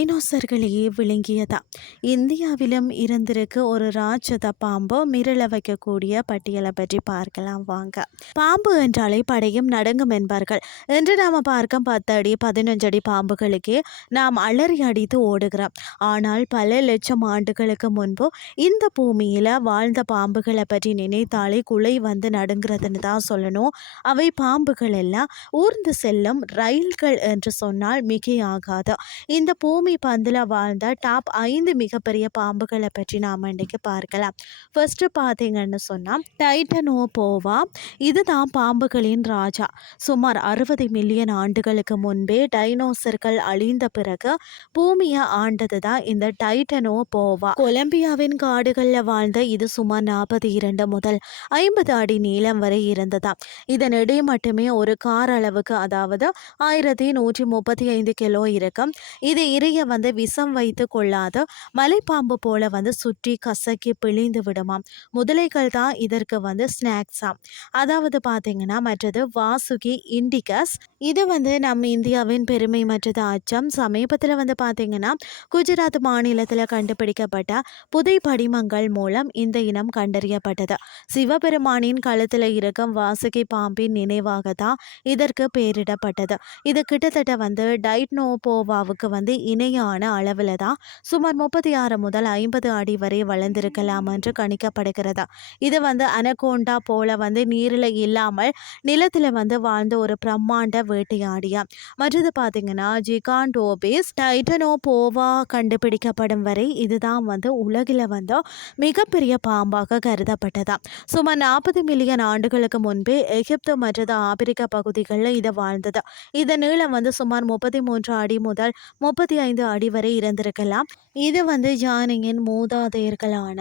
டைனோசர்களையே விளங்கியதா இந்தியாவிலும் இருந்திருக்கு ஒரு ராட்சத பாம்பு. மிரள வைக்கக்கூடிய பட்டியலை பற்றி பார்க்கலாம் வாங்க. பாம்பு என்றாலே படையும் நடங்கும் என்பார்கள். என்று நாம் பார்க்க பத்து அடி பதினஞ்சு அடி பாம்புகளுக்கே நாம் அலறி அடித்து ஓடுகிறோம். ஆனால் பல லட்சம் ஆண்டுகளுக்கு முன்பு இந்த பூமியில் வாழ்ந்த பாம்புகளை பற்றி நினைத்தாலே குலை வந்து நடுங்கிறதுன்னு தான் சொல்லணும். அவை பாம்புகள் எல்லாம் ஊர்ந்து செல்லும் ரயில்கள் என்று சொன்னால் மிகையாகாது. இந்த பூமி பந்தில் வாழ்ந்த டாப் ஐந்து மிகப்பெரிய பாம்புகளை பற்றி நாம் இன்றைக்கி பார்க்கலாம். ஃபர்ஸ்ட் பார்த்தீங்கன்னு சொன்னால் டைட்டனோபோவா இதுதான் பாம்புகளின் ராஜா. சுமார் அறுபது மில்லியன் ஆண்டுகளுக்கு முன்பே டைனோசர்கள் அழிந்த பிறகு பூமியை ஆண்டது தான் இந்த டைட்டனோபோவா கொலம்பியாவின் காடுகளில் வாழ்ந்த இது சுமார் நாற்பத்தி இரண்டு முதல் ஐம்பது அடி நீளம் வரை இருந்ததா இதனிடையே மட்டுமே ஒரு கார் அளவுக்கு அதாவது ஆயிரத்தி நூற்றி முப்பத்தி ஐந்து கிலோ இருக்கும். இது இறைய வந்து விஷம் வைத்து கொள்ளாத மலைப்பாம்பு போல வந்து சுற்றி கசக்கி பிழிந்து விடுமாம். முதலைகள் தான் இதற்கு வந்து ஸ்நாக்ஸாம் அதாவது பார்த்தீங்கன்னா மற்றது வாசுகி இண்டிகஸ். இது வந்து நம்ம இந்தியாவின் பெருமை மற்றது அச்சம். சமீபத்தில் வந்து பார்த்தீங்கன்னா குஜராத் மாநிலத்தில் கண்டுபிடிக்கப்பட்ட புதை படிமங்கள் மூலம் இந்த இனம் கண்டறியப்பட்டது. சிவபெருமானின் கழுத்தில் இருக்கும் வாசுகி பாம்பின் நினைவாக தான் இதற்கு பெயரிடப்பட்டது. இது கிட்டத்தட்ட வந்து டைட்னோபோவாவுக்கு வந்து இணையான அளவில் தான் சுமார் முப்பத்தி ஆறு முதல் ஐம்பது அடி வரை வளர்ந்திருக்கலாம் என்று கணிக்கப்படுகிறது? இது வந்து அனகோண்டா போல வந்து நீரில் இல்லாமல் நிலத்தில் வந்து வாழ்ந்த ஒரு பிரம்மாண்ட வேட்டையாடியா? மற்றது பார்த்தீங்கன்னா ஜிகாண்டோபிஸ் டைட்டனோபோவா கண்டுபிடிக்கப்படும் வரை இதுதான் வந்து உலகில் வந்து மிகப்பெரிய பாம்பாக கருதப்பட்டதா? சுமார் நாற்பது மில்லியன் ஆண்டுகளுக்கு முன்பே எகிப்து மற்றது ஆப்பிரிக்க பகுதிகளில் இது வாழ்ந்தது. இதன் நீளம் வந்து சுமார் முப்பத்தி மூன்று அடி முதல் முப்பத்தி ஐந்து அடி வரை இருந்திருக்கலாம். இது வந்து ஜானியின் மூதாதையர்களான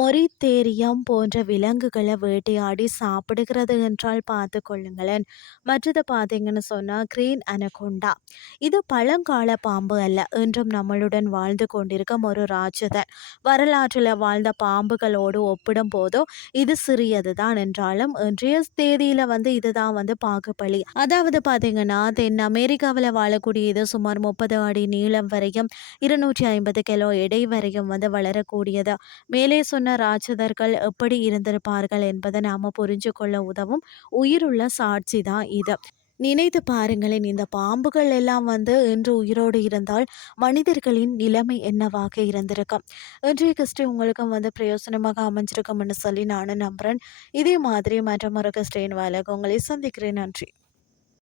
மொரித்தேரியம் போன்ற விலங்குகளை வேட்டையாடி சாப்பிடுகிறது என்றால் பார்த்து கொள்ளுங்களேன். மற்றது பார்த்தீங்கன்னு சொன்னால் கிரீன் அனகொண்டா. இது பழங்கால பாம்பு அல்ல. என்றும் நம்மளுடன் வாழ்ந்து கொண்டிருக்கும் ஒரு ராட்சதன். வரலாற்றில் வாழ்ந்த பாம்புகளோடு ஒப்பிடும் போதோ இது சிறியது தான் என்றாலும் இன்றைய தேதியில் வந்து இதுதான் வந்து பாகுபலி அதாவது பார்த்தீங்கன்னா தென் அமெரிக்காவில் வாழக்கூடிய இது சுமார் முப்பது அடி நீள நீளம் வரையும் இருநூற்றி ஐம்பது கிலோ எடை வரையும் வந்து வளரக்கூடியது? மேலே சொன்ன ராட்சதர்கள் எப்படி இருந்திருப்பார்கள் என்பதை நாம் புரிஞ்சு கொள்ள உதவும் உயிருள்ள சாட்சி தான் இது. நினைத்து பாருங்களேன் இந்த பாம்புகள் எல்லாம் வந்து இன்று உயிரோடு இருந்தால் மனிதர்களின் நிலைமை என்னவாக இருந்திருக்கும்? இன்றைய கிறிஸ்டி உங்களுக்கும் வந்து பிரயோசனமாக அமைஞ்சிருக்கும்னு சொல்லி நானும் நம்புகிறேன் இதே மாதிரி மற்ற ஒரு கிறிஸ்டின் வேலைக்கு உங்களை சந்திக்கிறேன். நன்றி.